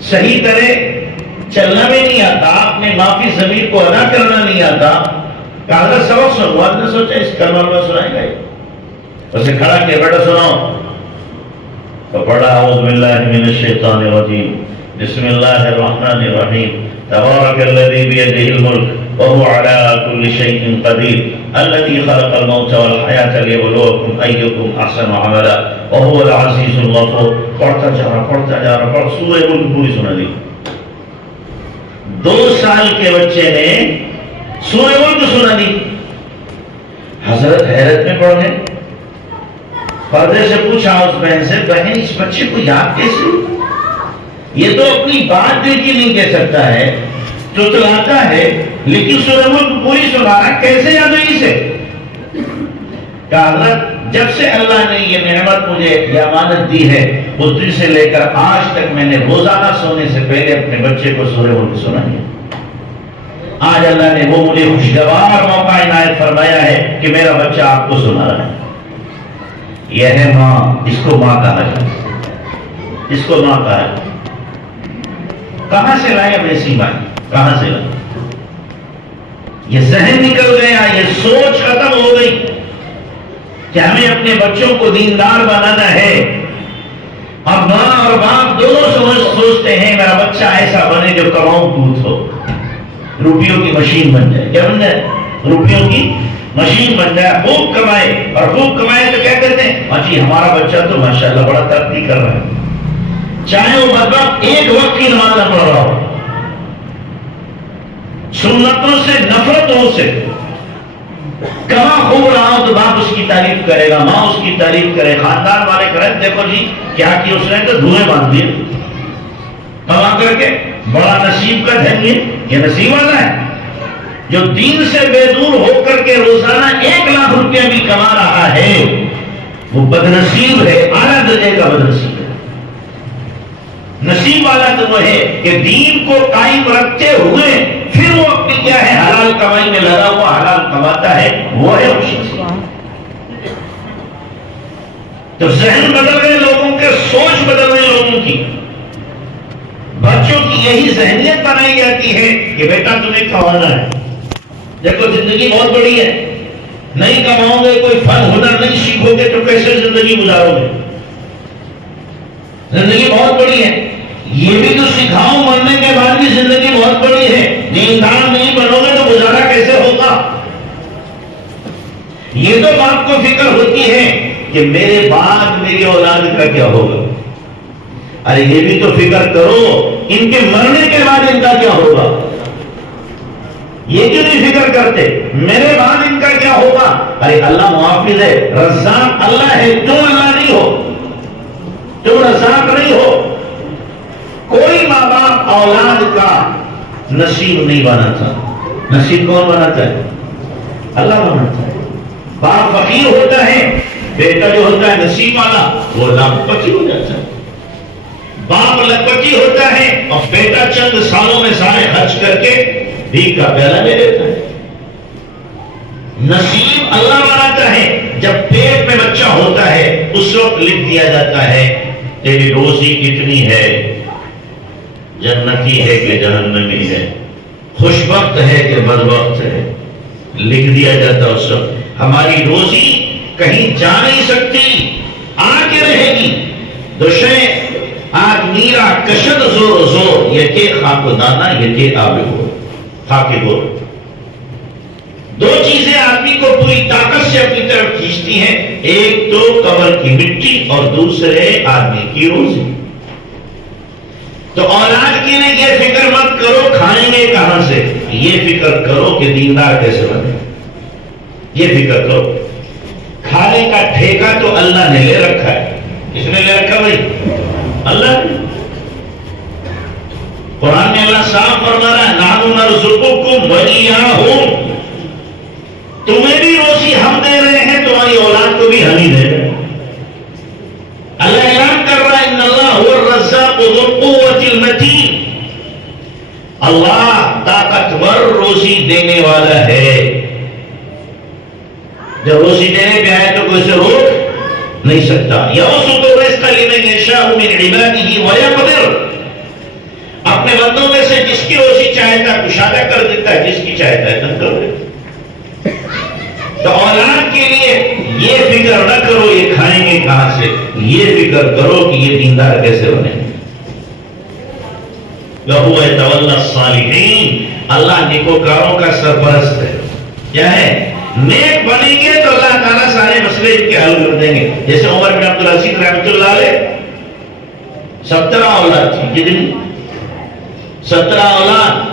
صحیح کرے چلنا بھی نہیں آتا، اپنے معافی ضمیر کو ادا کرنا نہیں آتا، کاغذ سبق سنو، آج نے سوچا اس کلمہ میں سنائے گا، اسے کھڑا کیا بیٹا سناؤ، تو پڑھا اعوذ باللہ من الشیطان الرجیم بسم اللہ الرحمن الرحیم تبارک الذی بیدہ الملک وهو على كل شيء قدير الذي خلق الموت والحياة ليبلوكم أيكم أحسن عملا وهو العزيز الغفور۔ پڑھتا جا رہا پڑھ سورہ ملک پوری سنا دی۔ 2 سال کے بچے نے سورہ ملک سنا دی۔ حضرت حیرت میں پڑ گئے، پردے سے پوچھا اس بہن سے، بہن اس بچے کو یاد کیسے ہوئی؟ یہ تو اپنی بات دل کی نہیں کہہ سکتا ہے، چتلاتا ہے، لیکن سورہ ملک پوری سنا رہا، کیسے یاد ہوئی اسے؟ کہا حضرت جب سے اللہ نے یہ نعمت مجھے یہ امانت دی ہے، اس دن سے لے کر آج تک میں نے روزانہ سونے سے پہلے اپنے بچے کو سورہ ملک سنائی ہے۔ آج اللہ نے وہ مجھے خوشگوار موقع عنایت فرمایا ہے کہ میرا بچہ آپ کو سنا رہا ہے۔ یہ ہے ماں، اس کو ماں کہا ہے، اس کو ماں کہا ہے۔ کہاں سے لائے اب ایسی ماں؟ کہاں سے لائے؟ یہ ذہن نکل گیا، یہ سوچ ختم ہو گئی کہ ہمیں اپنے بچوں کو دیندار بنانا ہے۔ اب ماں اور باپ دونوں سوچتے ہیں میرا بچہ ایسا بنے جو کماؤ دودھ ہو، روپیوں کی مشین بن جائے۔ کیا بن جائے؟ روپیوں کی مشین بن جائے، خوب کمائے، اور خوب کمائے تو کیا کہتے ہیں؟ ہاں جی ہمارا بچہ تو ماشاءاللہ بڑا ترقی کر رہا ہے، چاہے وہ بدبخت ایک وقت کی نماز نہ پڑھ رہا ہو، سنتوں سے نفرتوں سے کہاں خوب رہا ہو تو باپ اس کی تعریف کرے گا، ماں اس کی تعریف کرے، خاندان والے کریں دیکھو جی کیا کی اس نے تو دھوئے باندھ دیے کما کر کے، بڑا نصیب کا دھن یہ نصیب والا ہے جو دین سے بے دور ہو کر کے روزانہ 1 لاکھ روپیہ بھی کما رہا ہے، وہ بدنصیب ہے، اعلیٰ درجے کا بدنصیب ہے۔ نصیب والا تو وہ ہے کہ دین کو قائم رکھتے ہوئے پھر وہ اپنی کیا ہے حلال کمائی میں لگا ہوا حلال کماتا ہے، وہ ہے خوش نصیب۔ تو ذہن بدل گئے لوگوں کے، سوچ بدل گئے لوگوں کی، بچوں کی یہی ذہنیت بنائی جاتی ہے کہ بیٹا تمہیں کمانا ہے، دیکھو زندگی بہت بڑی ہے، نہیں کماؤ گے، کوئی فن ہنر نہیں سیکھو گے تو کیسے زندگی گزارو گے؟ زندگی بہت بڑی ہے، یہ بھی تو سکھاؤ، مرنے کے بعد بھی زندگی بہت بڑی ہے، دیندار نہیں بنو گے تو گزارا کیسے ہوگا؟ یہ تو باپ کو فکر ہوتی ہے کہ میرے بعد میری اولاد کا کیا ہوگا، ارے یہ بھی تو فکر کرو ان کے مرنے کے بعد ان کا کیا ہوگا، یہ کیوں نہیں فکر کرتے میرے بعد ان کا کیا ہوگا؟ ارے اللہ محافظ ہے، رزاق اللہ ہے، تم اللہ نہیں ہو، تم رزاق نہیں ہو۔ کوئی ماں باپ اولاد کا نصیب نہیں بناتا، نصیب کون بناتا ہے؟ اللہ بناتا ہے۔ باپ فقیر ہوتا ہے، بیٹا جو ہوتا ہے نصیب والا وہ لاکھپتی ہو جاتا ہے۔ باپ لاکھپتی ہوتا ہے اور بیٹا چند سالوں میں سارے خرچ کر کے بھیک کا پیالہ لے لیتا ہے۔ نصیب اللہ بناتا ہے، جب پیٹ میں بچہ ہوتا ہے اس وقت لکھ دیا جاتا ہے تیری روزی کتنی ہے، جنتی ہے کہ جہنمی ہے، خوشبخت ہے کہ بدبخت ہے، لکھ دیا جاتا ہے اس وقت۔ ہماری روزی کہیں جا نہیں سکتی، آ کے رہے گی۔ دوشے آج میرا کشد زور زور یکے خاک و دانا یکے آب ہو خاک گور۔ 2 چیزیں آدمی کو پوری طاقت سے اپنی طرف کھینچتی ہیں، ایک تو قبر کی مٹی اور دوسرے آدمی کی روزی۔ تو اولاد کی نے یہ فکر مت کرو کھائیں گے کہاں سے، یہ فکر کرو کہ دیندار کیسے بنے، یہ فکر کرو۔ کھانے کا ٹھیکہ تو اللہ نے لے رکھا ہے، کس نے لے رکھا بھائی؟ اللہ نے۔ قرآن میں اللہ صاف فرما رہا ہے نحن نرزقکم وإیاہم، تمہیں بھی روزی ہم دے رہے ہیں، تمہاری اولاد کو بھی ہم ہی دے رہے ہیں۔ اللہ اعلان کر رہا ہے ان اللہ هو الرزاق ذو القوة المتین، اللہ طاقتور روزی دینے والا ہے۔ جب روزی دینے پہ آئے تو کوئی سے روک نہیں سکتا۔ یبسط الرزق لمن یشاء من عباده ویقدر، کشادہ کر دیتا ہے، جس کی چاہتا ہے تنگ کر دیتا ہے۔ تو اولاد کے لیے یہ فکر نہ کرو یہ کھائیں گے کہاں سے، یہ فکر کرو کہ یہ دیندار کیسے بنے۔ وَهُوَ يَتَوَلَّى الصَّالِحِينَ، اللہ نیکوکاروں کا سرپرست ہے۔ کیا ہے؟ نیک بنیں گے تو اللہ تعالیٰ سارے مسئلے ان کے حل کر دیں گے۔ جیسے عمر بن عبدالعزیز رحمۃ اللہ علیہ 17 اولاد تھی، کتنی؟ 17 اولاد،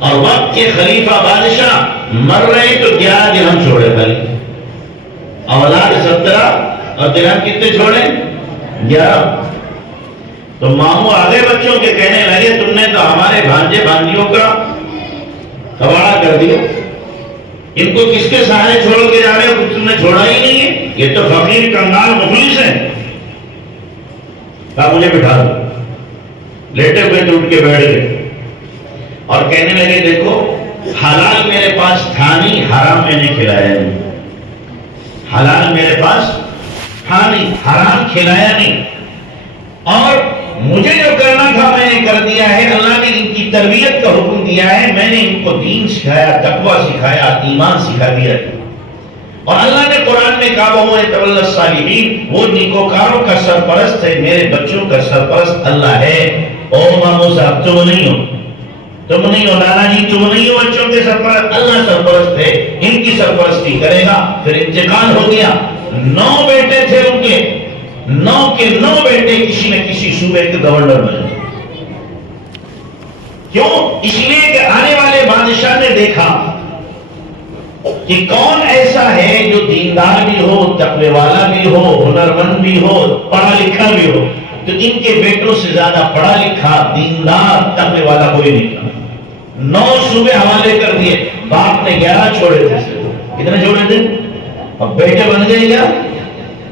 اور وقت کے خلیفہ بادشاہ مر رہے تو 11 درہم چھوڑے خالی۔ اولاد 17 اور درہم کتنے چھوڑے؟ 11۔ تو ماموں آگے بچوں کے کہنے لگے تم نے تو ہمارے بھانجے بھانجیوں کا کباڑا کر دیا، ان کو کس کے سہارے چھوڑ کے جا رہے ہو، تم نے چھوڑا ہی نہیں ہے، یہ تو فقیر کنگال مفلس ہے۔ کہا مجھے بٹھا دو، لیٹے ہوئے تو اٹھ کے بیٹھ گئے اور کہنے لگے دیکھو حلال میرے پاس تھا نہیں، حرام میں نے کھلایا نہیں، حلال میرے پاس تھا نہیں، حرام کھلایا نہیں، اور مجھے جو کرنا تھا میں نے کر دیا ہے۔ اللہ نے ان کی تربیت کا حکم دیا ہے، میں نے ان کو دین سکھایا، تقوی سکھایا، ایمان سکھا دیا، اور اللہ نے قرآن میں کہا وہ یتولی الصالحین، وہ نیکوکاروں کا سرپرست ہے، میرے بچوں کا سرپرست اللہ ہے۔ او مامو صاحب تم نہیں ہو، تم نہیں ہو نانا جی، تم نہیں ہو بچوں کے سرپرست، اللہ سرپرست ہے، ان کی سرپرستی کرے گا۔ پھر انتقال ہو گیا، 9 بیٹے تھے ان کے، 9 کے 9 بیٹے کسی نہ کسی صوبے کے گورنر بنے۔ کیوں؟ اس لیے کہ آنے والے بادشاہ نے دیکھا کہ کون ایسا ہے جو دیندار بھی ہو، تقوی والا بھی ہو، ہنرمند بھی ہو، پڑھا لکھا بھی ہو، تو ان کے بیٹوں سے زیادہ پڑھا لکھا، دیندار، تقوی والا کوئی نہیں تھا۔ 9 صوبے حوالے کر دیے، باپ نے 11 چھوڑے تھے، کتنے چھوڑے تھے؟ اور بیٹے بن گئے کیا؟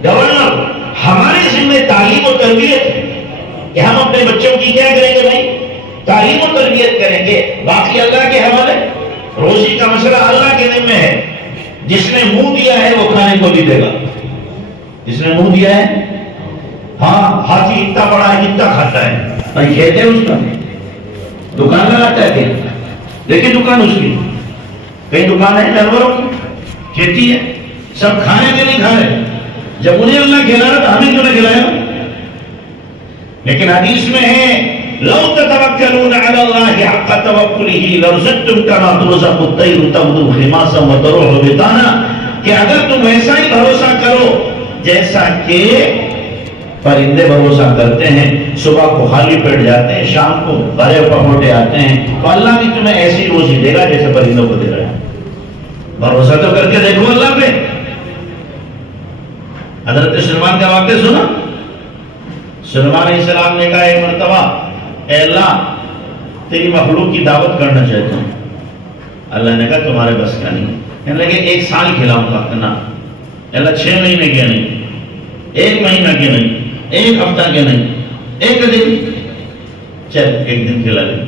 گورنر۔ ہمارے ذمہ تعلیم و تربیت ہے کہ ہم اپنے بچوں کی کیا کریں گے بھائی؟ تعلیم و تربیت کریں گے، باقی اللہ کے حوالے۔ روزی کا مسئلہ اللہ کے ذمہ ہے، جس نے منہ دیا ہے وہ کھانے کو بھی دے گا، جس نے منہ دیا ہے۔ ہاں ہاتھی اتنا بڑا ہے جتنا کھاتا ہے، نہیں کہتے ہیں اس کا دکان لگاتا ہے کیا؟ دیکھیں دکان اس کی، کئی دکان ہے جانوروں کی، کھیتی ہے، سب کھانے کے نہیں کھا رہے۔ جب انہیں اللہ کھلا رہا تو ہمیں کیوں نہ کھلایا؟ لیکن حدیث میں ہے لو تتوکلون علی اللہ حق توکلہ لرزقتم کما ترزق الطیر تغدو خماصا وتروح بطانا، کہ اگر تم ایسا ہی بھروسہ کرو جیسا کہ پرندے بھروسہ کرتے ہیں، صبح کو خالی پیٹ جاتے ہیں، شام کو بھرے پموٹے آتے ہیں، تو اللہ بھی تمہیں ایسی روزی دے گا جیسے پرندوں کو دے رہا ہے۔ بھروسہ تو کر کے دیکھو اللہ پہ۔ حضرت سلمان کا واقعہ سنا؟ سلمان علیہ السلام نے کہا ایک مرتبہ اے اللہ تیری مخلوق کی دعوت کرنا چاہتا ہوں۔ اللہ نے کہا تمہارے بس کا نہیں۔ کہنے لگے 1 سال کھلاؤں گا، کہنا اللہ 6 مہینے کے نہیں، 1 مہینہ کے نہیں، 1 ہفتہ کے نہیں، 1 دن، چل 1 دن کھلا لے۔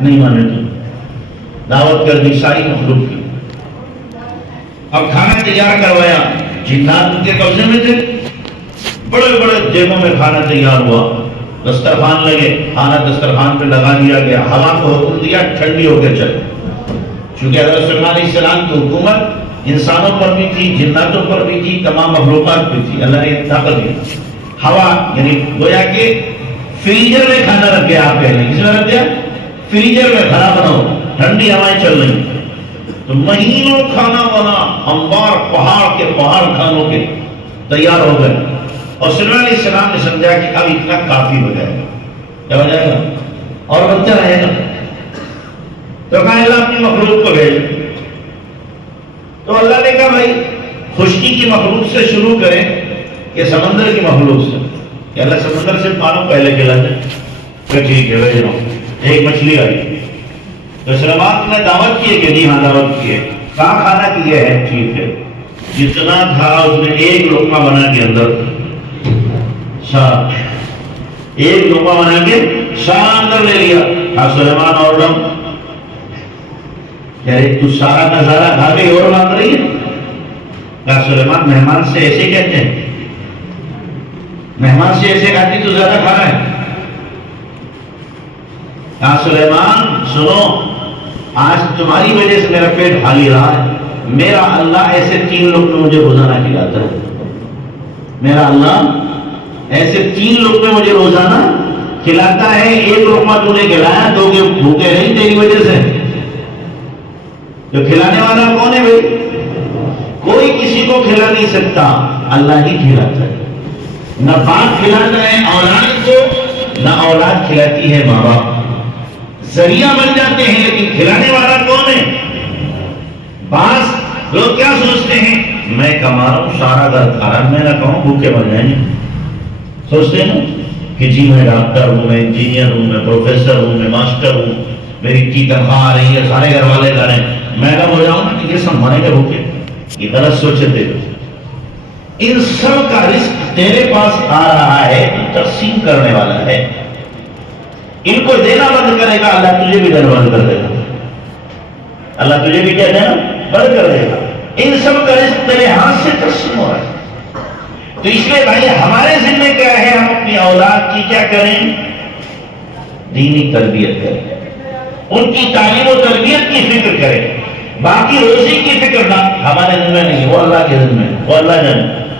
نہیں مانے تو دعوت کر دی ساری مخلوق کی۔ اب کھانا تیار کروایا، جنات ان کے قبضے میں تھے، بڑے بڑے جیبوں میں کھانا تیار ہوا، دسترخوان لگے، کھانا دسترخوان پہ لگا دیا گیا، ہوا کو حکم دیا ٹھنڈی ہو کے چل۔ چونکہ حضرت سلیمان علیہ السلام کی حکومت انسانوں پر بھی تھی، جناتوں پر بھی تھی، تمام مخلوقات پہ تھی، اللہ نے طاقت دی۔ ہوا یعنی گویا کہ فریجر میں کھانا رکھ گیا، آپ کہہ لیں کس میں رکھ گیا؟ فریجر میں کھانا بناؤ، ٹھنڈی ہوائیں چل رہی، تو مہینوں کھانا بنا، انبار پہاڑ کے پہاڑ کھانوں کے تیار ہو گئے۔ اور سلیمان علیہ السلام نے سمجھا کہ اب اتنا کافی ہو جائے گا، کیا ہو جائے گا اور بنتا رہے گا، تو کہا اللہ اپنی مخلوق کو بھیج۔ تو اللہ نے کہا بھائی خشکی کی مخلوق سے شروع کریں کہ سمندر کی مخلوق سے، کہ اللہ سمندر سے پانوں پہلے کھلا دیں، کہ ٹھیک ہے بھیج رہا ہوں۔ ایک مچھلی آئی تو سلیمان نے دعوت کی ہے کہ نہیں؟ ہاں دعوت کی ہے۔ کہاں کھانا کی ہے؟ ٹھیک ہے، جتنا تھا اس نے 1 لقمہ بنا کے اندر 1 لقمہ بنا کے سارا اندر لے لیا۔ ہاں سلیمان اور دم یعنی تو سارا نظارہ کھا کے اور مانگ رہی ہے؟ کہا سلیمان مہمان سے ایسے کہتے ہیں، مہمان سے ایسے کھاتی تو زیادہ کھا رہا ہے۔ کہا سلیمان سنو، آج تمہاری وجہ سے میرا پیٹ خالی رہا ہے. میرا اللہ ایسے 3 لقمے مجھے روزانہ کھلاتا ہے. میرا اللہ ایسے 3 لقمے مجھے روزانہ کھلاتا ہے. 1 لقمہ تو نے کھلایا تو کہ بھوکے نہیں تیری وجہ سے. جو کھلانے والا کون ہے بھائی؟ کوئی کسی کو کھلا نہیں سکتا، اللہ ہی کھلاتا ہے. نہ باپ کھلاتا ہے اولاد کو، نہ اولاد کھلاتی ہے ماں باپ. ذریعہ بن جاتے ہیں لیکن کھلانے والا کون ہے؟ بعض لوگ کیا سوچتے ہیں، میں کما رہا ہوں سارا گھر کھا رہا، میں نہ کہوں بھوکے مر جائیں گے. سوچتے ہیں کہ جی میں ڈاکٹر ہوں، میں انجینئر ہوں، میں پروفیسر ہوں، میں ماسٹر ہوں، میری اتنی تنخواہ آ رہی ہے، سارے گھر والے کھا رہے ہیں، میں کب ہو جاؤں گا کہ یہ سب مریں گے بھوکے. یہ غلط سوچتے. ان سب کا رزق تیرے پاس آ رہا ہے، تو تقسیم کرنے والا ہے. ان کو دینا بند کرے گا، اللہ تجھے بھی دینا بند کر دے گا. اللہ تجھے بھی کیا دینا بند کر دے گا. ان سب کا رزق تیرے ہاتھ سے تقسیم ہو رہا ہے. تو اس لیے بھائی ہمارے ذمہ کیا ہے، ہم اپنی اولاد کی کیا کریں؟ دینی تربیت کریں، ان کی تعلیم و تربیت کی فکر کریں. باقی روزی کی فکر نہ ہمارے ذمہ نہیں، وہ اللہ کے ذمہ ہے، وہ اللہ جانے.